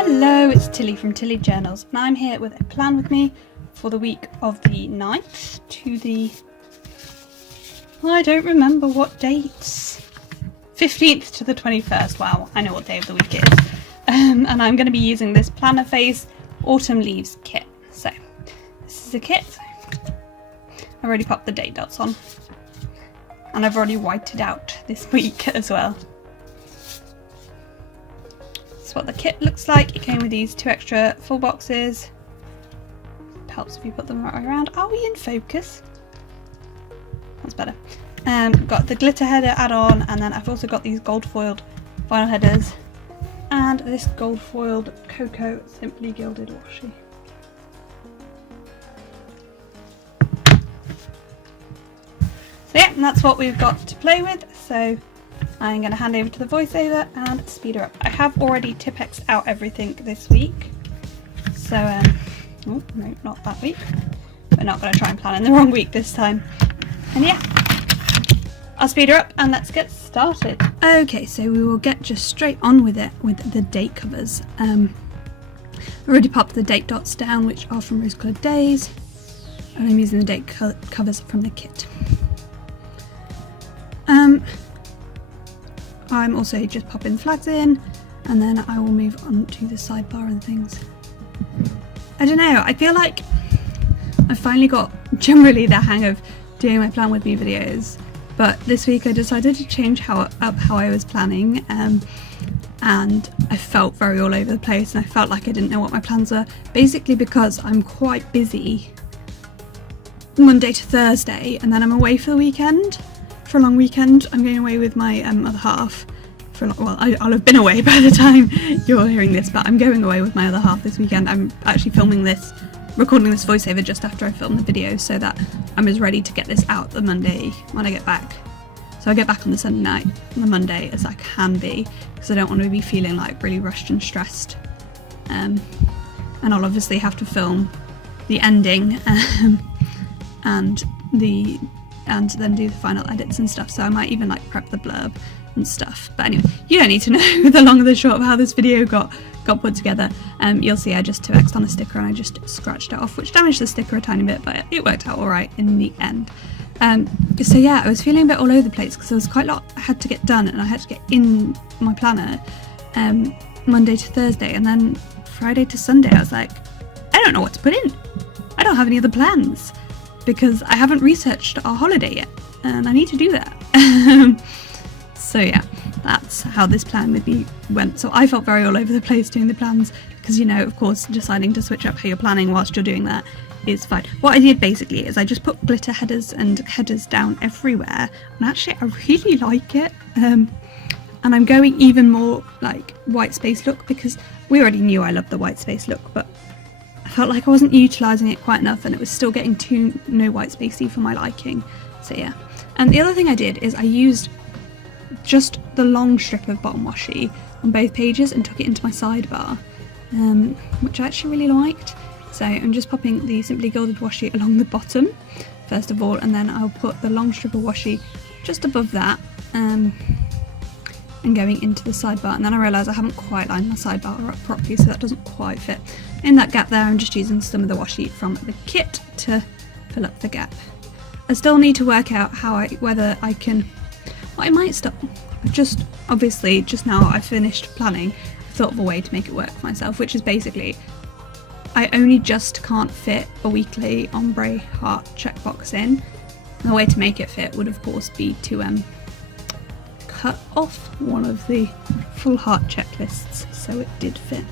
Hello, it's Tilly from Tilly Journals, and I'm here with a plan with me for the week of the 9th to the... I don't remember what dates. 15th to the 21st. Wow, I know what day of the week it is. And I'm going to be using this Plannerface Autumn Leaves kit. So, this is a kit. I've already popped the date dots on. And I've already whited out this week as well. That's what the kit looks like. It came with these 2 extra full boxes. Helps if you put them right around. Are we in focus? That's better. Got the glitter header add-on, and then I've also got these gold foiled vinyl headers and this gold foiled cocoa simply gilded washi. So yeah, and that's what we've got to play with. So I'm going to hand over to the voiceover and speed her up. I have already Tipp-Ex'd out everything this week. So, oh, no, not that week. We're not going to try and plan in the wrong week this time. And yeah, I'll speed her up and let's get started. Okay, so we will get just straight on with it with the date covers. I already popped the date dots down, which are from Rose Coloured Days. And I'm using the date covers from the kit. I'm also just popping flags in, and then I will move on to the sidebar and things. I don't know, I feel like I've finally got generally the hang of doing my plan with me videos, but this week I decided to change how I was planning, and I felt very all over the place, and I felt like I didn't know what my plans were, basically because I'm quite busy Monday to Thursday, and then I'm away for the weekend. For a long weekend. I'm going away with my other half. I'll have been away by the time you're hearing this, but I'm going away with my other half this weekend. I'm actually recording this voiceover just after I film the video, so that I'm as ready to get this out the Monday when I get back. So I get back on the Sunday night, on the Monday, as I can be, because I don't want to be feeling like really rushed and stressed. And I'll obviously have to film the ending and then do the final edits and stuff, so I might even like prep the blurb and stuff. But anyway, you don't need to know the long and the short of how this video got put together. You'll see I just Tipp-Ex'd on a sticker and I just scratched it off, which damaged the sticker a tiny bit, but it worked out alright in the end. So yeah, I was feeling a bit all over the place because there was quite a lot I had to get done, and I had to get in my planner Monday to Thursday, and then Friday to Sunday I was like, I don't know what to put in. I don't have any other plans, because I haven't researched our holiday yet, and I need to do that. So yeah, that's how this plan with me went. So I felt very all over the place doing the plans, because, you know, of course, deciding to switch up how you're planning whilst you're doing that is fine. What I did basically is I just put glitter headers and headers down everywhere, and actually I really like it. And I'm going even more like white space look, because we already knew I loved the white space look, but I felt like I wasn't utilising it quite enough, and it was still getting too no white spacey for my liking. So yeah. And the other thing I did is I used just the long strip of bottom washi on both pages and took it into my sidebar, which I actually really liked. So I'm just popping the Simply Gilded washi along the bottom first of all, and then I'll put the long strip of washi just above that, and going into the sidebar. And then I realised I haven't quite lined my sidebar up properly, so that doesn't quite fit in that gap there. I'm just using some of the washi from the kit to fill up the gap. I still need to work out whether I can, I might stop. Just obviously just now I finished planning, I've thought of a way to make it work for myself, which is basically I only just can't fit a weekly ombre heart checkbox in. And the way to make it fit would of course be to cut off one of the full heart checklists so it did fit.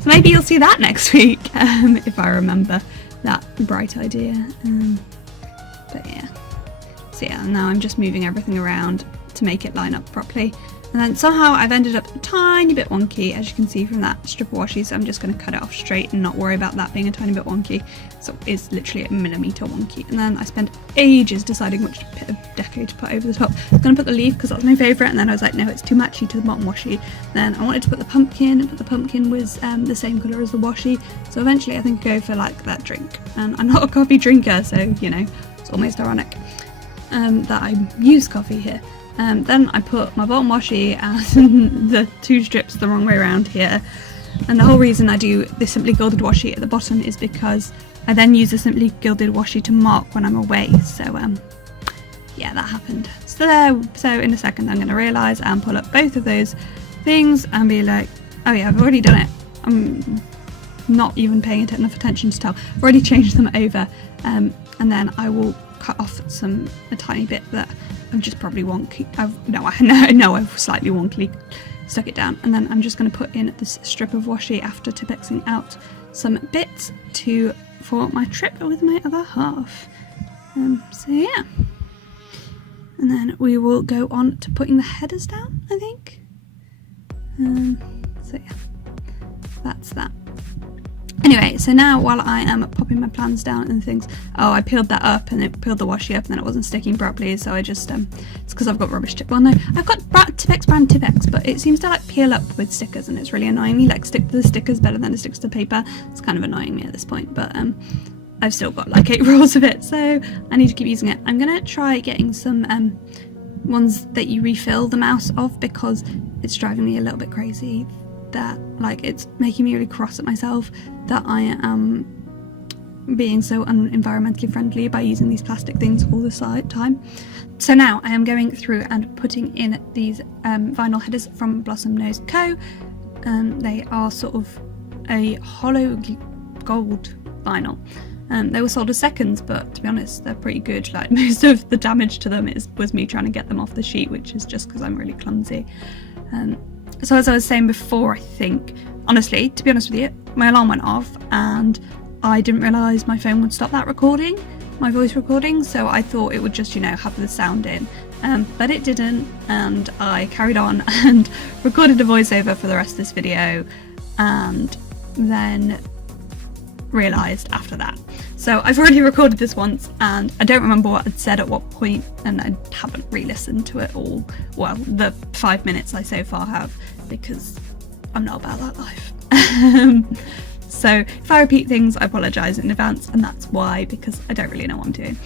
So maybe you'll see that next week, if I remember that bright idea. But yeah. So yeah, now I'm just moving everything around to make it line up properly. And then somehow I've ended up a tiny bit wonky, as you can see from that strip of washi, so I'm just going to cut it off straight and not worry about that being a tiny bit wonky. So it's literally a millimetre wonky. And then I spent ages deciding which bit of deco to put over the top. I was going to put the leaf because that was my favourite, and then I was like, no, it's too matchy to the bottom washi. Then I wanted to put the pumpkin, but the pumpkin was the same colour as the washi. So eventually I think I'll go for like that drink. And I'm not a coffee drinker, so, you know, it's almost ironic that I use coffee here. Then I put my bottom washi and the 2 strips the wrong way around here, And the whole reason I do the Simply Gilded washi at the bottom is because I then use the Simply Gilded washi to mark when I'm away. So yeah, that happened. So in a second I'm going to realise and pull up both of those things and be like, oh yeah, I've already done it. I'm not even paying enough attention to tell. I've already changed them over, and then I will cut off a tiny bit that I've just probably wonky. I know I've slightly wonkily stuck it down, and then I'm just going to put in this strip of washi after Tipexing out some bits for my trip with my other half. So yeah, and then we will go on to putting the headers down, I think. So yeah, that's that. Anyway, so now while I am popping my plans down and things, I peeled that up and it peeled the washi up and then it wasn't sticking properly, so I just, it's because I've got rubbish tip. Well, no, I've got Tipex brand Tipex, but it seems to like peel up with stickers and it's really annoying me, like stick to the stickers better than it sticks to paper. It's kind of annoying me at this point, but I've still got like 8 rolls of it, so I need to keep using it. I'm going to try getting some ones that you refill the mouse of, because it's driving me a little bit crazy that like it's making me really cross at myself that I am being so unenvironmentally friendly by using these plastic things all the time. So now I am going through and putting in these vinyl headers from Blossom Nose Co. They are sort of a hollow gold vinyl. They were sold as seconds, but to be honest, they're pretty good. Like most of the damage to them was me trying to get them off the sheet, which is just because I'm really clumsy. So as I was saying before, I think, honestly, to be honest with you, my alarm went off and I didn't realise my phone would stop that recording, my voice recording, so I thought it would just, have the sound in. But it didn't, and I carried on and recorded a voiceover for the rest of this video, and then realised after that. So I've already recorded this once and I don't remember what I'd said at what point, and I haven't re-listened to it all, well, the 5 minutes I so far have, because I'm not about that life. So if I repeat things, I apologise in advance, and that's why, because I don't really know what I'm doing.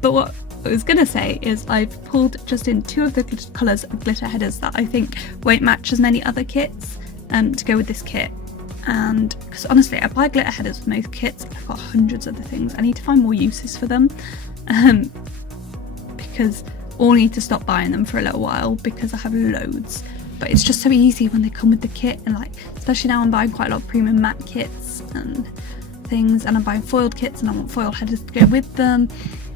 But what I was going to say is I've pulled just in 2 of the colours of glitter headers that I think won't match as many other kits to go with this kit. And because honestly, I buy glitter headers with most kits, I've got hundreds of the things. I need to find more uses for them, because I'll need to stop buying them for a little while because I have loads. But it's just so easy when they come with the kit, and like especially now I'm buying quite a lot of premium matte kits and things, and I'm buying foiled kits and I want foiled headers to go with them.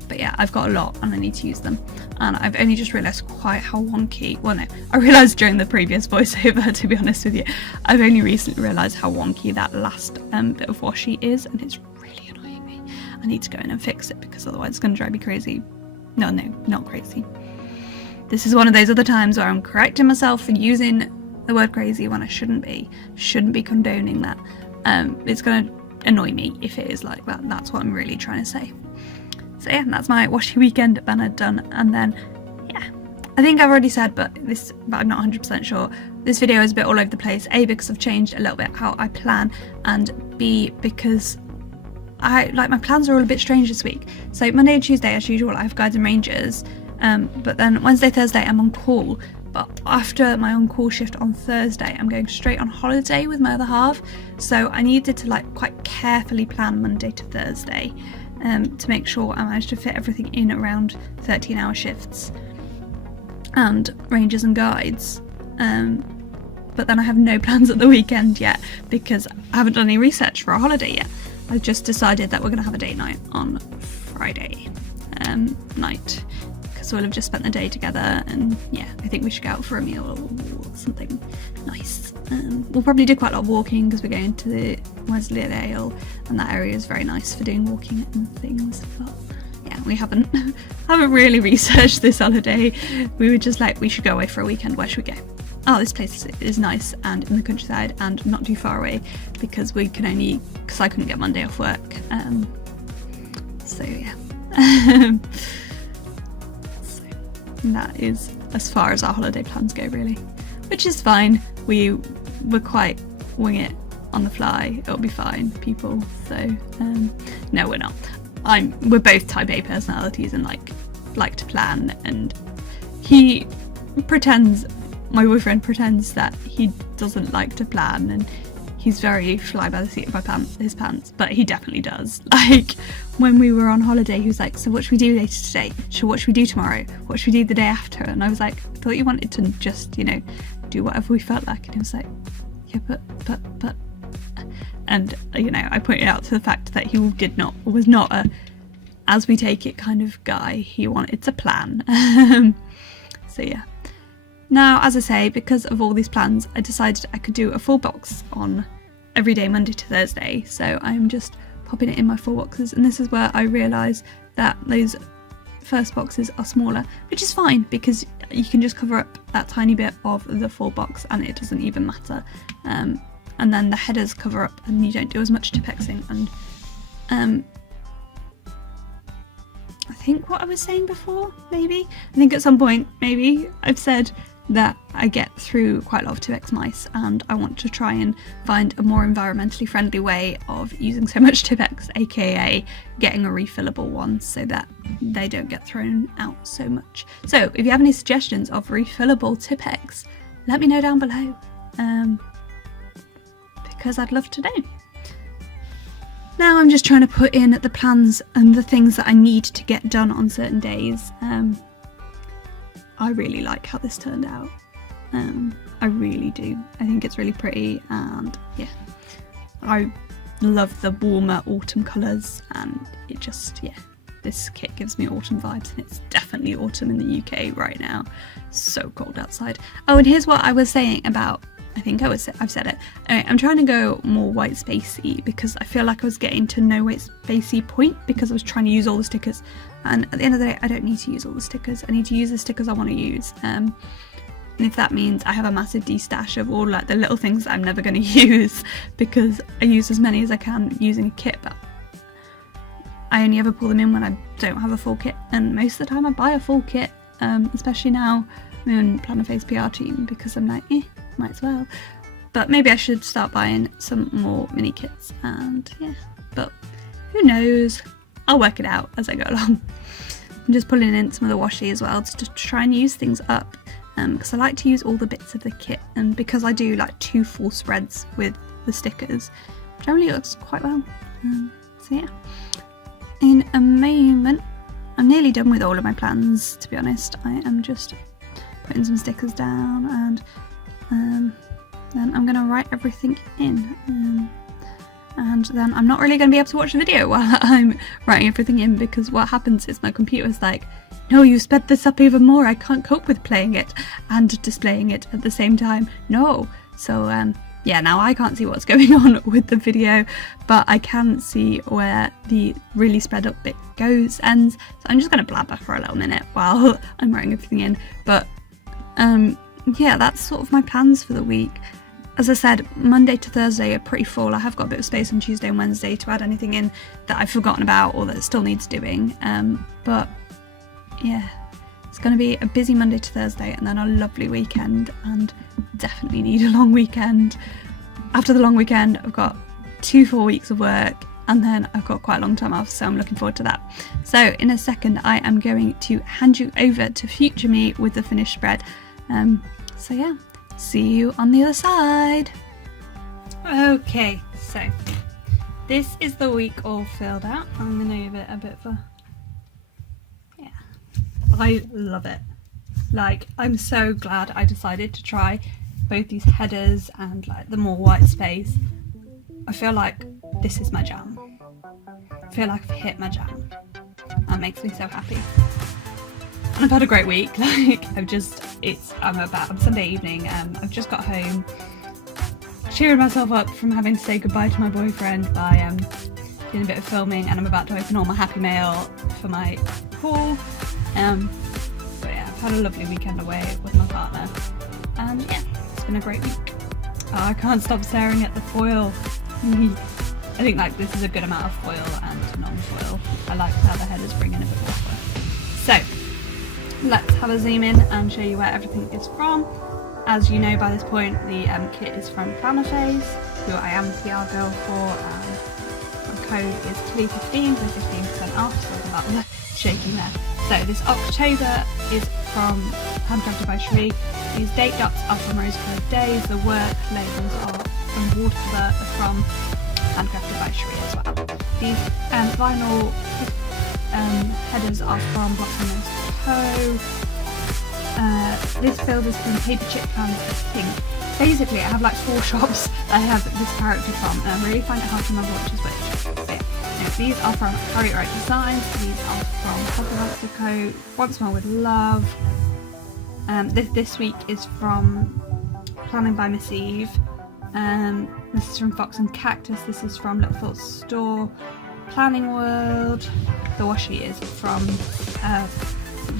But yeah, I've got a lot and I need to use them, and I've only just realised quite how wonky, well no, I realised during the previous voiceover, to be honest with you, I've only recently realised how wonky that last bit of washi is, and it's really annoying me. I need to go in and fix it because otherwise it's going to drive me crazy. No, not crazy. This is one of those other times where I'm correcting myself for using the word crazy when I shouldn't be condoning that. It's going to annoy me if it is like that. That's what I'm really trying to say. So yeah, that's my washi weekend banner done. And then yeah, I think I've already said, but I'm not 100% sure. This video is a bit all over the place. A, because I've changed a little bit how I plan, and B, because my plans are all a bit strange this week. So Monday and Tuesday, as usual, I have guides and rangers, but then Wednesday, Thursday, I'm on call. But after my on-call shift on Thursday, I'm going straight on holiday with my other half. So I needed to like quite carefully plan Monday to Thursday. To make sure I managed to fit everything in around 13-hour shifts and rangers and guides. But then I have no plans at the weekend yet because I haven't done any research for a holiday yet. I've just decided that we're going to have a date night on Friday night, because we'll have just spent the day together, and yeah, I think we should go out for a meal or something nice. We'll probably do quite a lot of walking because we're going to the Wesleydale, and that area is very nice for doing walking and things. But yeah, we haven't really researched this holiday. We were just like, we should go away for a weekend. Where should we go? Oh, this place is nice and in the countryside and not too far away, because I couldn't get Monday off work. So yeah. So that is as far as our holiday plans go, really, which is fine. We're quite wing it on the fly. It'll be fine, people. So no, we're not. We're both type A personalities and like to plan, and my boyfriend pretends that he doesn't like to plan, and he's very fly by the seat of his pants, but he definitely does. Like, when we were on holiday, he was like, so what should we do later today? What should we do tomorrow? What should we do the day after? And I was like, I thought you wanted to just, you know, do whatever we felt like. And he was like, yeah, but. And, you know, I pointed out to the fact that he was not a as we take it kind of guy. He wanted to plan. So yeah. Now, as I say, because of all these plans, I decided I could do a full box on every day, Monday to Thursday. So I'm just popping it in my full boxes, and this is where I realise that those first boxes are smaller, which is fine because you can just cover up that tiny bit of the full box and it doesn't even matter. And then the headers cover up and you don't do as much tipexing. And I think what I was saying before, maybe, I think at some point, maybe, I've said that I get through quite a lot of 2x mice and I want to try and find a more environmentally friendly way of using so much Tipex, aka getting a refillable one so that they don't get thrown out so much. So if you have any suggestions of refillable Tipex, let me know down below, because I'd love to know. Now I'm just trying to put in the plans and the things that I need to get done on certain days. I really like how this turned out. I really do. I think it's really pretty, and yeah, I love the warmer autumn colours, and it just, yeah, this kit gives me autumn vibes, and it's definitely autumn in the UK right now. So cold outside. Oh, and here's what I was saying about, I've said it. Anyway, I'm trying to go more white spacey because I feel like I was getting to no white spacey point because I was trying to use all the stickers, and at the end of the day I don't need to use all the stickers. I need to use the stickers I want to use, and if that means I have a massive de-stash of all like the little things that I'm never going to use because I use as many as I can using a kit, but I only ever pull them in when I don't have a full kit, and most of the time I buy a full kit, especially now I'm in Plannerface PR team because I'm like, might as well. But maybe I should start buying some more mini kits, and yeah, but who knows, I'll work it out as I go along. I'm just pulling in some of the washi as well to try and use things up, because I like to use all the bits of the kit, and because I do like 2 full spreads with the stickers, generally looks quite well. So yeah, in a moment, I'm nearly done with all of my plans, to be honest. I am just putting some stickers down, and then I'm going to write everything in, and then I'm not really going to be able to watch the video while I'm writing everything in, because what happens is my computer's like, no, you sped this up even more, I can't cope with playing it and displaying it at the same time, no. So yeah, now I can't see what's going on with the video, but I can see where the really spread up bit ends, so I'm just going to blabber for a little minute while I'm writing everything in. But yeah, that's sort of my plans for the week. As I said, Monday to Thursday are pretty full. I have got a bit of space on Tuesday and Wednesday to add anything in that I've forgotten about or that still needs doing. But yeah, it's going to be a busy Monday to Thursday and then a lovely weekend, and definitely need a long weekend. After the long weekend, I've got 2 full weeks of work, and then I've got quite a long time off, so I'm looking forward to that. So in a second, I am going to hand you over to future me with the finished spread. So yeah, see you on the other side. Okay, so this is the week all filled out. I'm gonna give it a bit of a, yeah, I love it. Like, I'm so glad I decided to try both these headers and like the more white space. I feel like this is my jam. I feel like I've hit my jam. That makes me so happy. And I've had a great week. Like, I'm Sunday evening, I've just got home, cheering myself up from having to say goodbye to my boyfriend by doing a bit of filming, and I'm about to open all my happy mail for my haul. But yeah, I've had a lovely weekend away with my partner, and yeah, it's been a great week. Oh, I can't stop staring at the foil. I think like this is a good amount of foil and non-foil. I like how the headers bring in a bit more foil. So let's have a zoom in and show you where everything is from. As you know by this point, the kit is from Plannerface, who I am the PR girl for, and my code is TLEE15 for 15% off, so there's about shaking there. So this October is from Handcrafted by Cherie. These date dots are from Rose Coloured Days. The work labels are and watercolour are from Handcrafted by Cherie as well. These vinyl headers are from Blossom & Co. This build is from Paper Chip Plans, I think. Basically, I have like 4 shops that I have this character from, and I really find it hard to remember which is which. So, yeah. These are from Harriet Wright Designs, these are from Plannerface Co. Once More with Love. This week is from Planning by Miss Eve. This is from Fox and Cactus, this is from Little Thoughts Store. Planning World. The washi is from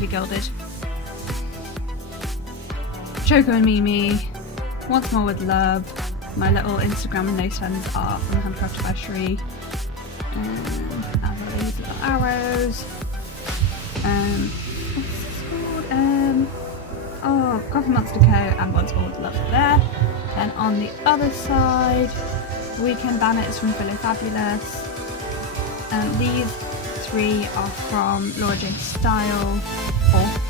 Regilded. Choco and Mimi. Once More with Love. My little Instagram and note ends are from Handcrafted by Cherie. As are these little arrows. What's this called? Coffee Monster Co. and Once More with Love there. Then on the other side, Weekend Banner is from Philo Fabulous. These 3 are from Laura Jane Style.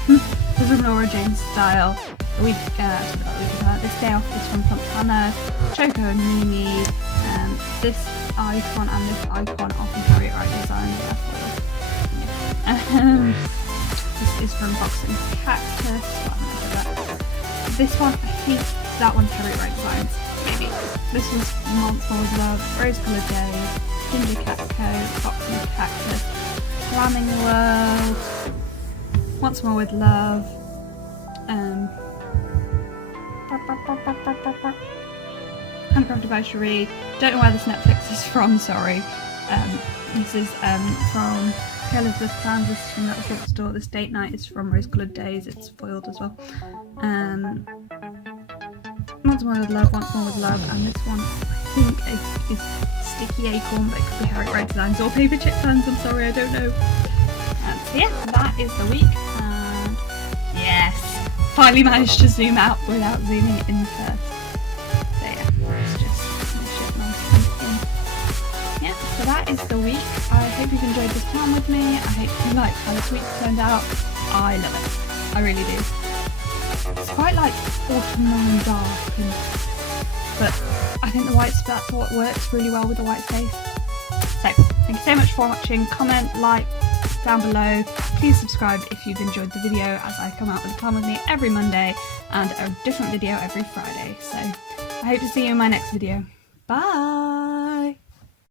This is from Laura Jane Style. This Day Off is from Plump Planner. Choco and Mimi. This icon and this icon are from Harriet Wright Designs. This is from Fox and Cactus. This one, I think that one's Harriet Wright Designs. Maybe. This was Once More with Love, Rose Coloured Days, Ginger Cat Co, Fox and Cactus, Planning World, Once More with Love, Handcrafted by Cherie. Don't know where this Netflix is from, sorry. This is from Elizabeth Plans, this is from Little Thoughts Store. This Date Night is from Rose Coloured Days, it's foiled as well. Once More with Love, Once More with Love, and this one I think is Sticky Acorn, but it could be Harriet Wright Designs or Paper Chip Plans, I'm sorry, I don't know. So yeah, that is the week, and yes, finally managed to zoom out without zooming in first. So yeah, it's just shit nonsense. Yeah, so that is the week. I hope you've enjoyed this time with me. I hope you like how this week turned out. I love it, I really do. It's quite like autumnal and dark, but I think that's what works really well with the white space. So, thank you so much for watching. Comment, like down below. Please subscribe if you've enjoyed the video, as I come out with a plan with me every Monday and a different video every Friday. So, I hope to see you in my next video. Bye!